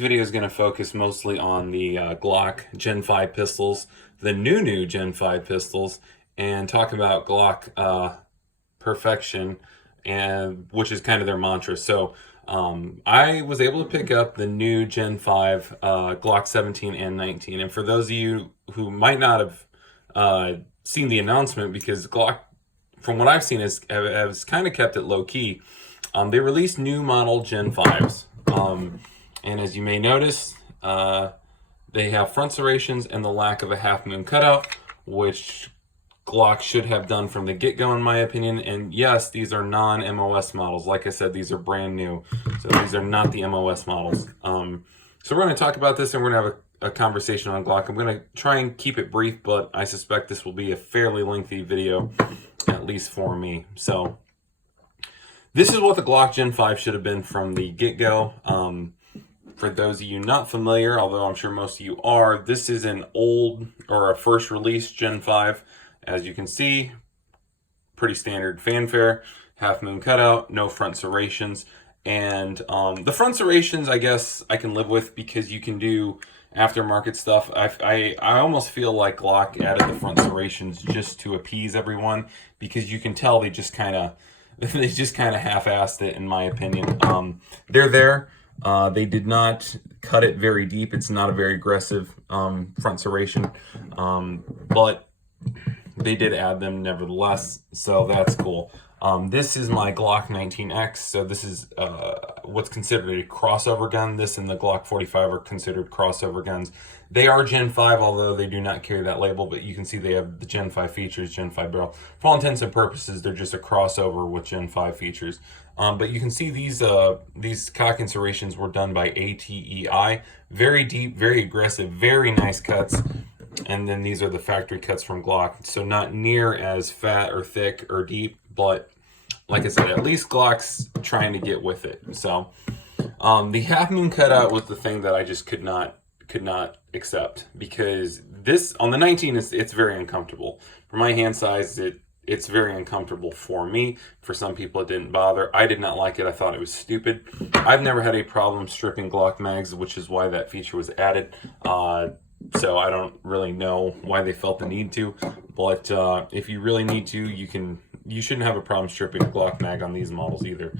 video is going to focus mostly on the Glock Gen 5 pistols, the new Gen 5 pistols, and talk about Glock perfection, and which is kind of their mantra. So I was able to pick up the new Gen 5 Glock 17 and 19. And for those of you who might not have seen the announcement, because Glock, from what I've seen, has kind of kept it low key. They released new model Gen 5s. And as you may notice, they have front serrations and the lack of a half moon cutout, which Glock should have done from the get-go, in my opinion. And yes, these are non-MOS models. Like I said, these are brand new. So these are not the MOS models. So we're going to talk about this, and we're going to have a conversation on Glock. I'm going to try and keep it brief, but I suspect this will be a fairly lengthy video, at least for me. So this is what the Glock Gen 5 should have been from the get-go. For those of you not familiar, although I'm sure most of you are, this is an old or a first release Gen 5. As you can see, pretty standard fanfare, half moon cutout, no front serrations. And the front serrations, I guess I can live with, because you can do aftermarket stuff. I almost feel like Glock added the front serrations just to appease everyone, because you can tell they just kind of half-assed it, in my opinion. They're there. They did not cut it very deep. It's not a very aggressive front serration, but they did add them nevertheless, so that's cool. This is my Glock 19X, so this is what's considered a crossover gun. This and the Glock 45 are considered crossover guns. They are Gen 5, although they do not carry that label, but you can see they have the Gen 5 features, Gen 5 barrel. For all intents and purposes, they're just a crossover with Gen 5 features. But you can see these cock serrations were done by ATEI. Very deep, very aggressive, very nice cuts. And then these are the factory cuts from Glock. So not near as fat or thick or deep, but like I said, at least Glock's trying to get with it. So the half moon cutout was the thing that I just could not accept, because this on the 19 it's very uncomfortable. For my hand size, it's very uncomfortable for me. For some people, it didn't bother. I did not like it. I thought it was stupid. I've never had a problem stripping Glock mags, which is why that feature was added. So I don't really know why they felt the need to, but if you really need to, you shouldn't have a problem stripping a Glock mag on these models either.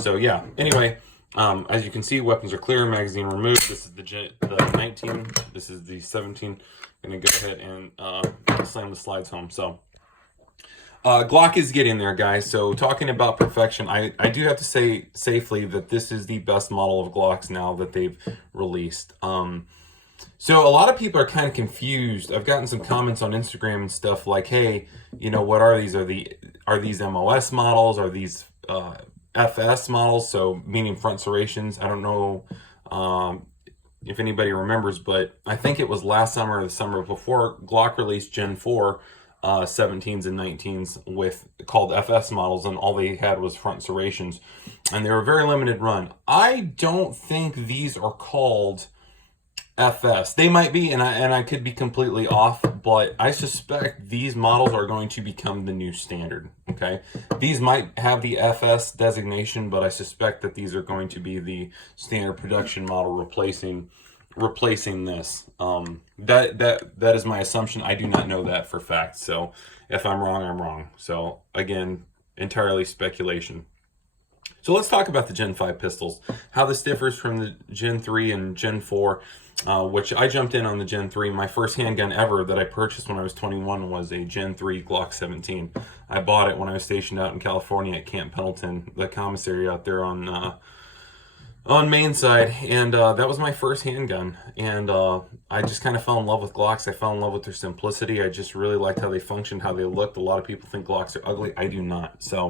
So yeah, anyway, as you can see, weapons are clear, magazine removed. This is the 19, this is the 17. I'm gonna go ahead and slam the slides home. So Glock is getting there, guys. So talking about perfection, I do have to say safely that this is the best model of Glocks now that they've released. So a lot of people are kind of confused. I've gotten some comments on Instagram and stuff like, hey, you know, what are these? Are these MOS models? Are these FS models? So meaning front serrations. I don't know if anybody remembers, but I think it was last summer or the summer before, Glock released Gen 4 17s and 19s called FS models, and all they had was front serrations, and they were a very limited run. I don't think these are called FS. They might be, and I could be completely off, but I suspect these models are going to become the new standard. Okay, these might have the FS designation, but I suspect that these are going to be the standard production model, replacing this. That is my assumption. I do not know that for fact, so if I'm wrong, I'm wrong. So again, entirely speculation. So let's talk about the Gen 5 pistols, how this differs from the Gen 3 and Gen 4, which I jumped in on the Gen 3. My first handgun ever that I purchased when I was 21 was a Gen 3 Glock 17. I bought it when I was stationed out in California at Camp Pendleton, the commissary out there on Main Side, and that was my first handgun. And I just kind of fell in love with Glocks. I fell in love with their simplicity. I just really liked how they functioned, how they looked. A lot of people think Glocks are ugly. I do not. So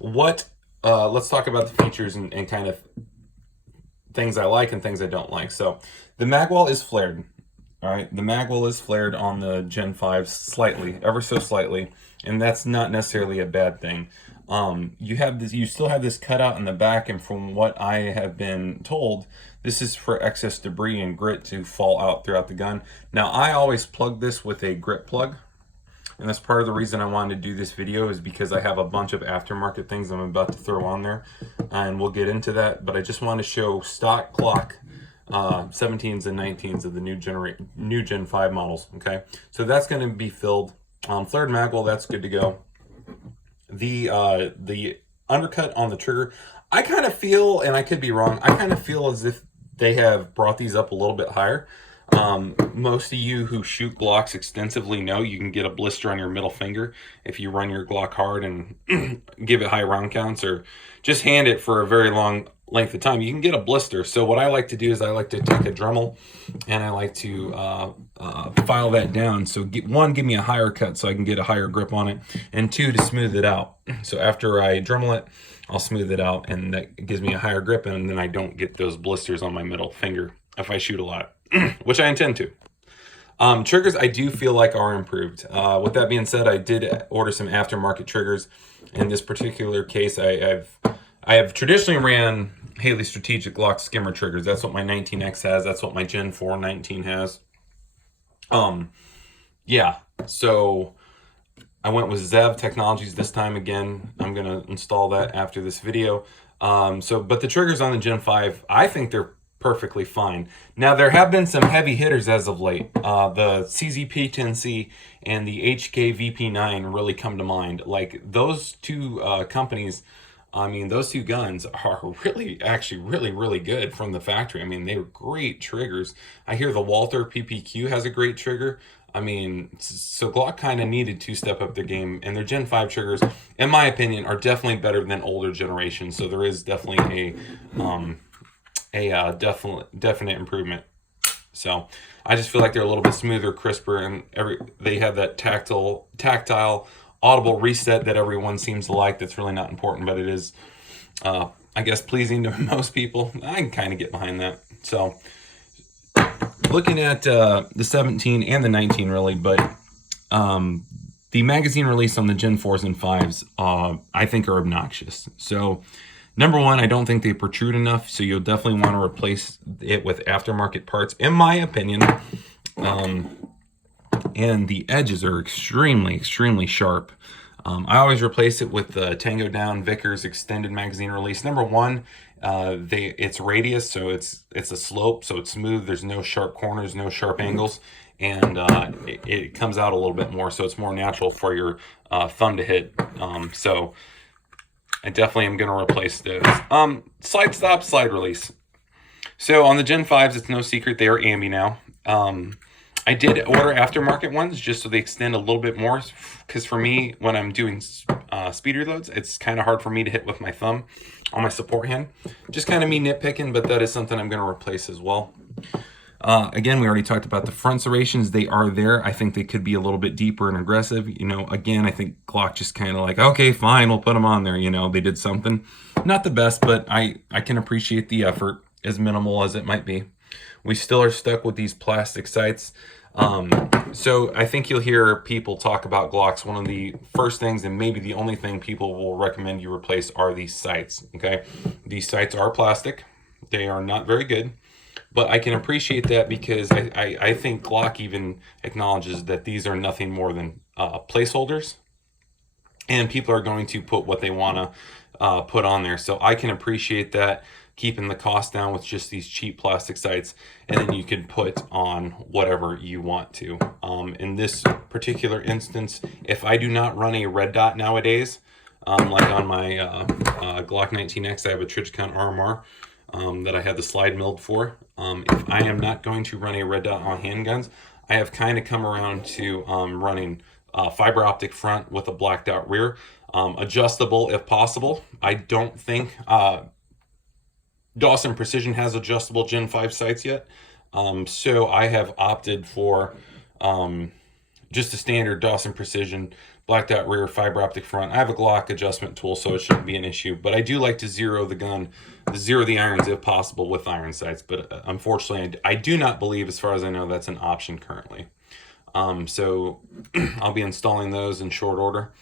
let's talk about the features and kind of things I like and things I don't like. So the magwell is flared. All right, the magwell is flared on the Gen 5 slightly, ever so slightly, and that's not necessarily a bad thing. You still have this cutout in the back, and from what I have been told, this is for excess debris and grit to fall out throughout the gun. Now, I always plug this with a grit plug, and that's part of the reason I wanted to do this video, is because I have a bunch of aftermarket things I'm about to throw on there, and we'll get into that. But I just want to show stock Glock 17s and 19s of the new Gen 5 models. Okay, so that's going to be filled. Flared magwell, that's good to go. The undercut on the trigger, I kind of feel, and I could be wrong, I kind of feel as if they have brought these up a little bit higher. Most of you who shoot Glocks extensively know you can get a blister on your middle finger if you run your Glock hard and give it high round counts, or just hand it for a very long length of time. You can get a blister. So what I like to do is I like to take a Dremel and I like to file that down. So one, give me a higher cut so I can get a higher grip on it, and two, to smooth it out. So after I Dremel it, I'll smooth it out, and that gives me a higher grip, and then I don't get those blisters on my middle finger if I shoot a lot, which I intend to. Triggers, I do feel like are improved. With that being said, I did order some aftermarket triggers. In this particular case, I have traditionally ran Haley Strategic Glock skimmer triggers. That's what my 19X has. That's what my Gen 4 19 has. Yeah, so I went with Zev Technologies this time again. I'm going to install that after this video. But the triggers on the Gen 5, I think they're perfectly fine. Now, there have been some heavy hitters as of late. The CZP-10C and the HK VP9 really come to mind. Like, those two companies, I mean, those two guns are really good from the factory. I mean, they were great triggers. I hear the Walther PPQ has a great trigger. I mean, so Glock kind of needed to step up their game, and their Gen 5 triggers, in my opinion, are definitely better than older generations. So there is definitely a definite improvement. So I just feel like they're a little bit smoother, crisper, and they have that tactile, audible reset that everyone seems to like. That's really not important, but it is, I guess, pleasing to most people. I can kind of get behind that. So looking at the 17 and the 19 really, but the magazine release on the Gen 4s and 5s, I think are obnoxious. So number one, I don't think they protrude enough, so you'll definitely want to replace it with aftermarket parts, in my opinion. And the edges are extremely sharp. I always replace it with the Tango Down Vickers extended magazine release. Number one, it's radius, so it's a slope, so it's smooth. There's no sharp corners, no sharp angles, and it comes out a little bit more, so it's more natural for your thumb to hit. So I definitely am going to replace those. Slide stop, slide release. So on the Gen 5s, it's no secret they are ambi now. I did order aftermarket ones just so they extend a little bit more, because for me, when I'm doing speed reloads, it's kind of hard for me to hit with my thumb on my support hand. Just kind of me nitpicking, but that is something I'm going to replace as well. Again, we already talked about the front serrations. They are there. I think they could be a little bit deeper and aggressive. You know, again, I think Glock just kind of like, okay, fine, we'll put them on there. You know, they did something. Not the best, but I can appreciate the effort, as minimal as it might be. We still are stuck with these plastic sights. So I think you'll hear people talk about Glocks. One of the first things, and maybe the only thing people will recommend you replace, are these sights, okay? These sights are plastic. They are not very good, but I can appreciate that because I think Glock even acknowledges that these are nothing more than placeholders, and people are going to put what they want to put on there. So I can appreciate that, keeping the cost down with just these cheap plastic sights, and then you can put on whatever you want to. In this particular instance, if I do not run a red dot nowadays, like on my Glock 19X, I have a Trijicon RMR that I had the slide milled for. If I am not going to run a red dot on handguns, I have kind of come around to running fiber optic front with a blacked out rear, adjustable if possible. I don't think Dawson Precision has adjustable Gen 5 sights yet, so I have opted for just a standard Dawson Precision blacked out rear, fiber optic front. I have a Glock adjustment tool, so it shouldn't be an issue, but I do like to zero the irons if possible with iron sights, but unfortunately I do not believe, as far as I know, that's an option currently. So I'll be installing those in short order.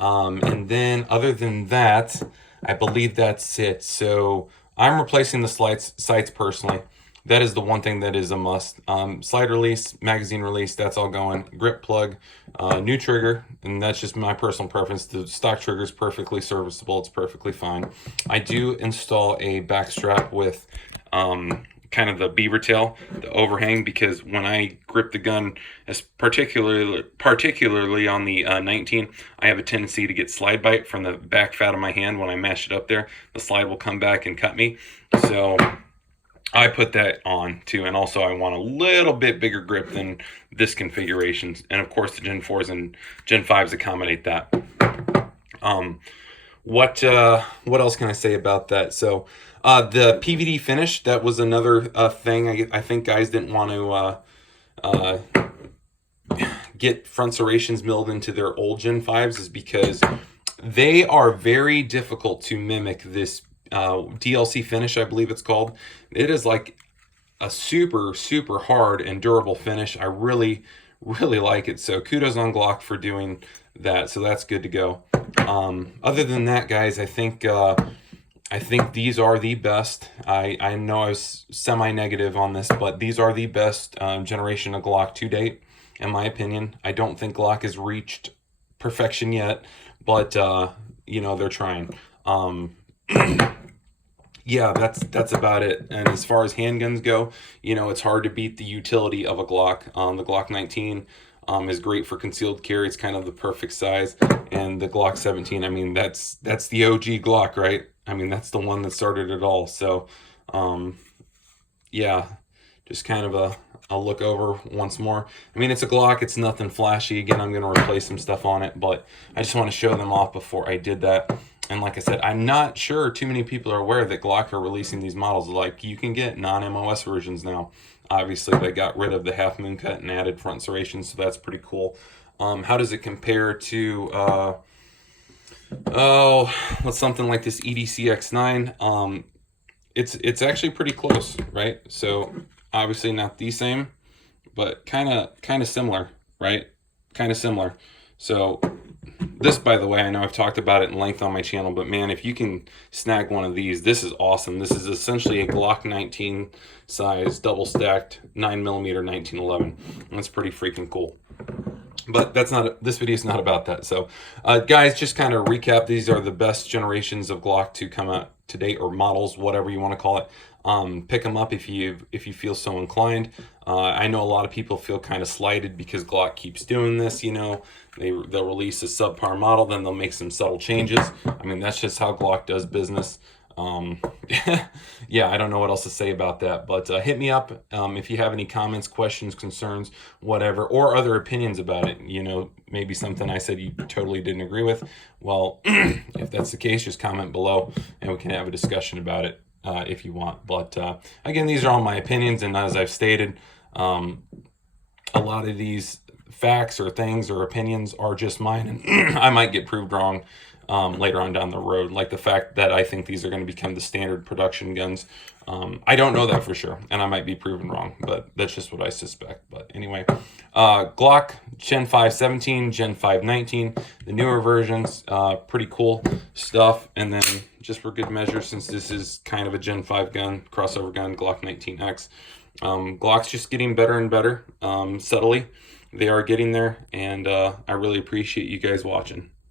And then other than that, I believe that's it. So I'm replacing the sights personally. That is the one thing that is a must. Slide release, magazine release, that's all going. Grip plug, new trigger, and that's just my personal preference. The stock trigger is perfectly serviceable. It's perfectly fine. I do install a back strap with kind of the beaver tail, the overhang, because when I grip the gun, as particularly on the 19, I have a tendency to get slide bite from the back fat of my hand. When I mash it up there, the slide will come back and cut me. So I put that on too, and also I want a little bit bigger grip than this configuration, and of course the Gen 4s and Gen 5s accommodate that. What else can I say about that? So the PVD finish, that was another thing I think guys didn't want to get front serrations milled into their old Gen 5s, is because they are very difficult to mimic this DLC finish, I believe it's called. It is like a super hard and durable finish. I really like it. So kudos on Glock for doing that. So that's good to go. Other than that, guys, I think these are the best. I know I was semi-negative on this, but these are the best generation of Glock to date, in my opinion. I don't think Glock has reached perfection yet, but you know, they're trying. Yeah, that's about it. And as far as handguns go, you know, it's hard to beat the utility of a Glock. The Glock 19 is great for concealed carry. It's kind of the perfect size. And the Glock 17, I mean, that's the OG Glock, right? I mean, that's the one that started it all. So, yeah, just kind of a look over once more. I mean, it's a Glock. It's nothing flashy. Again, I'm going to replace some stuff on it, but I just want to show them off before I did that. And like I said, I'm not sure too many people are aware that Glock are releasing these models. Like, you can get non-MOS versions now. Obviously, they got rid of the half moon cut and added front serrations, so that's pretty cool. How does it compare to, what's something like this EDC X9? It's actually pretty close, right? So obviously not the same, but kind of similar, right? Kind of similar. So this, by the way, I know I've talked about it in length on my channel, but man, if you can snag one of these, this is awesome. This is essentially a Glock 19 size double stacked 9mm 1911. That's pretty freaking cool. But that's not, this video is not about that. So guys, just kind of recap, these are the best generations of Glock to come out to date, or models, whatever you want to call it. Pick them up if you feel so inclined. I know a lot of people feel kind of slighted because Glock keeps doing this. You know, they'll release a subpar model, then they'll make some subtle changes. I mean, that's just how Glock does business. Yeah, I don't know what else to say about that, but hit me up if you have any comments, questions, concerns, whatever, or other opinions about it. You know, maybe something I said you totally didn't agree with. Well, if that's the case, just comment below and we can have a discussion about it if you want. But again, these are all my opinions, and as I've stated, a lot of these facts or things or opinions are just mine, and I might get proved wrong later on down the road, like the fact that I think these are going to become the standard production guns. I don't know that for sure, and I might be proven wrong, but that's just what I suspect. But anyway, Glock Gen 5 17, Gen 5 19, the newer versions, pretty cool stuff. And then just for good measure, since this is kind of a Gen 5 gun, crossover gun, Glock 19X, Glock's just getting better and better, subtly. They are getting there, and I really appreciate you guys watching.